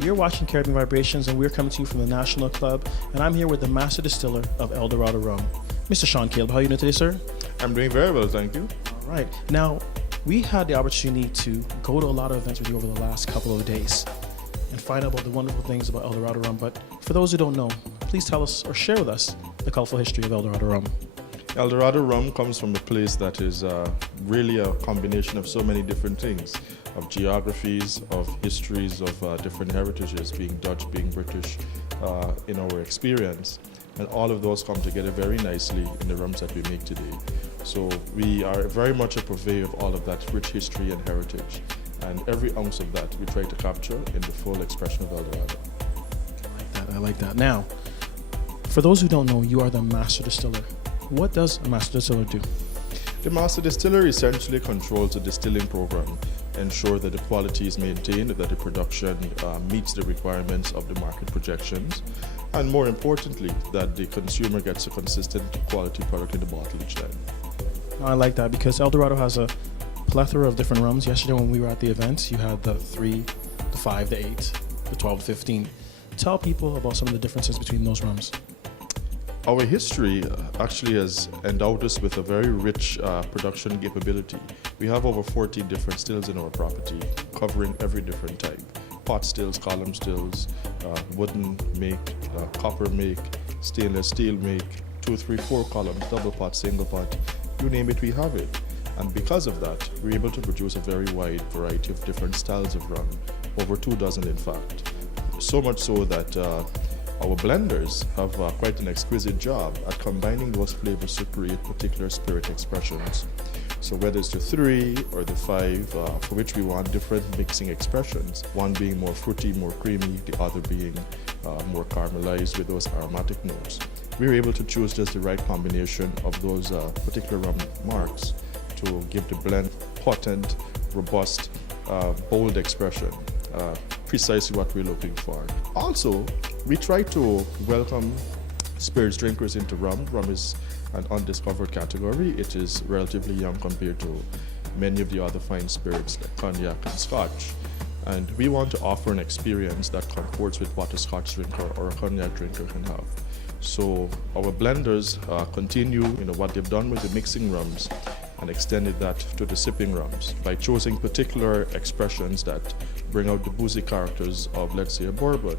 You're watching Caribbean Vibrations, and we're coming to you from the National Club, and I'm here with the Master Distiller of Dorado Rum, Mr. Sean Caleb. How are you doing today, sir? I'm doing very well, thank you. All right. Now, we had the opportunity to go to a lot of events with you over the last couple of days and find out about the wonderful things about Dorado Rum. But for those who don't know, please tell us or share with us the colorful history of Dorado Rum. Dorado Rum comes from a place that is really a combination of so many different things, of geographies, of histories, of different heritages, being Dutch, being British, in our experience. And all of those come together very nicely in the rums that we make today. So we are very much a purveyor of all of that rich history and heritage. And every ounce of that we try to capture in the full expression of Dorado. I like that. Now, for those who don't know, you are the Master Distiller. What does a Master Distiller do? The Master Distiller essentially controls the distilling program, ensure that the quality is maintained, that the production meets the requirements of the market projections, and more importantly, that the consumer gets a consistent quality product in the bottle each time. I like that because Dorado has a plethora of different rums. Yesterday when we were at the event, you had the 3, the 5, the 8, the 12, the 15. Tell people about some of the differences between those rums. Our history actually has endowed us with a very rich production capability. We have over 14 different stills in our property, covering every different type. Pot stills, column stills, wooden make, copper make, stainless steel make, 2, 3, 4 columns, double pot, single pot, you name it, we have it. And because of that, we're able to produce a very wide variety of different styles of rum, over 24 in fact. So much so that our blenders have quite an exquisite job at combining those flavors to create particular spirit expressions. So whether it's the 3 or the 5, for which we want different mixing expressions, one being more fruity, more creamy, the other being more caramelized with those aromatic notes. We were able to choose just the right combination of those particular rum marks to give the blend potent, robust, bold expression. Precisely what we're looking for. Also, we try to welcome spirits drinkers into rum. Rum is an undiscovered category. It is relatively young compared to many of the other fine spirits like cognac and scotch. And we want to offer an experience that comports with what a scotch drinker or a cognac drinker can have. So our blenders continue what they've done with the mixing rums and extended that to the sipping rums by choosing particular expressions that bring out the boozy characters of, let's say, a bourbon,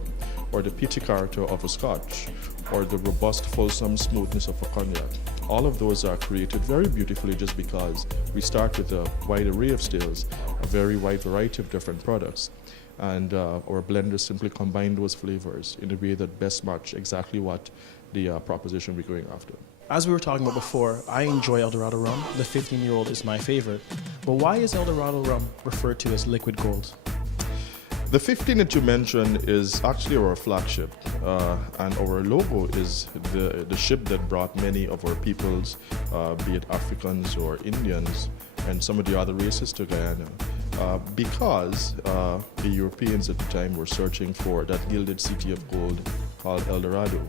or the peaty character of a scotch, or the robust, fulsome smoothness of a cognac. All of those are created very beautifully just because we start with a wide array of stills, a very wide variety of different products, and our blenders simply combine those flavors in a way that best match exactly what the proposition we're going after. As we were talking about before, I enjoy Dorado Rum. The 15-year-old is my favorite. But why is Dorado Rum referred to as liquid gold? The 15 that you mentioned is actually our flagship, and our logo is the ship that brought many of our peoples, be it Africans or Indians, and some of the other races to Guyana, because the Europeans at the time were searching for that gilded city of gold called El Dorado.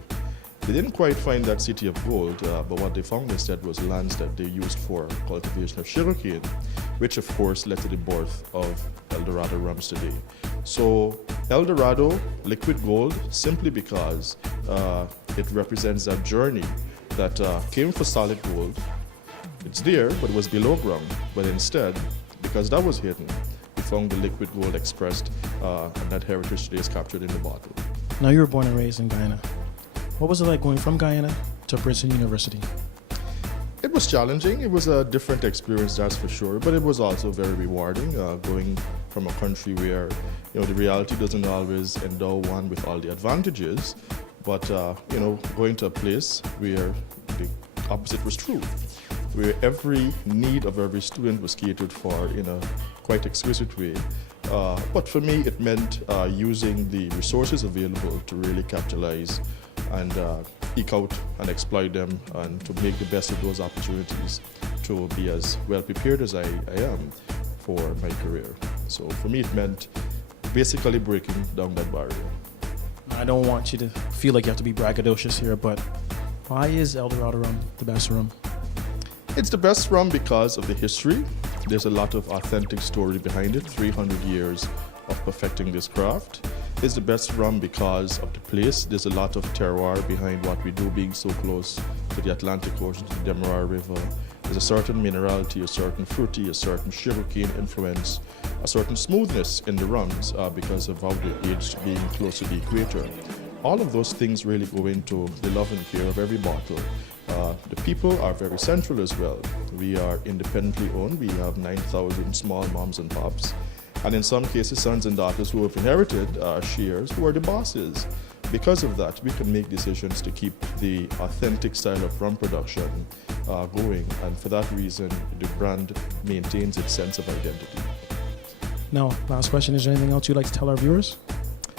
They didn't quite find that city of gold, but what they found instead was lands that they used for cultivation of sugarcane, which of course led to the birth of Dorado rums today. So El Dorado, liquid gold, simply because it represents that journey that came for solid gold. It's there, but it was below ground. But instead, because that was hidden, we found the liquid gold expressed, and that heritage today is captured in the bottle. Now, you were born and raised in Guyana. What was it like going from Guyana to Princeton University? It was challenging. It was a different experience, that's for sure, but it was also very rewarding, going from a country where the reality doesn't always endow one with all the advantages, but going to a place where the opposite was true, where every need of every student was catered for in a quite exquisite way. But for me, it meant using the resources available to really capitalize and eke out and exploit them, and to make the best of those opportunities to be as well prepared as I am for my career. So for me, it meant basically breaking down that barrier. I don't want you to feel like you have to be braggadocious here, but why is Dorado Rum the best rum? It's the best rum because of the history, There's a lot of authentic story behind it, 300 years of perfecting this craft. It's the best rum because of the place. There's a lot of terroir behind what we do, being so close to the Atlantic Ocean, to the Demerara River. There's a certain minerality, a certain fruity, a certain sugarcane influence, a certain smoothness in the rums because of how they're aged being close to the equator. All of those things really go into the love and care of every bottle. The people are very central as well. We are independently owned. We have 9,000 small moms and pops. And in some cases, sons and daughters who have inherited shares who are the bosses. Because of that, we can make decisions to keep the authentic style of rum production going. And for that reason, the brand maintains its sense of identity. Now, last question, is there anything else you'd like to tell our viewers?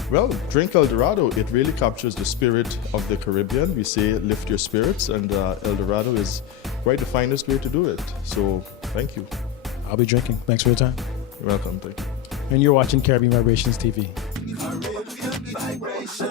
Well, drink El Dorado. It really captures the spirit of the Caribbean. We say lift your spirits, and El Dorado is quite the finest way to do it. So, thank you. I'll be drinking. Thanks for your time. You're welcome. Thank you. And you're watching Caribbean Vibrations TV. Caribbean Vibration.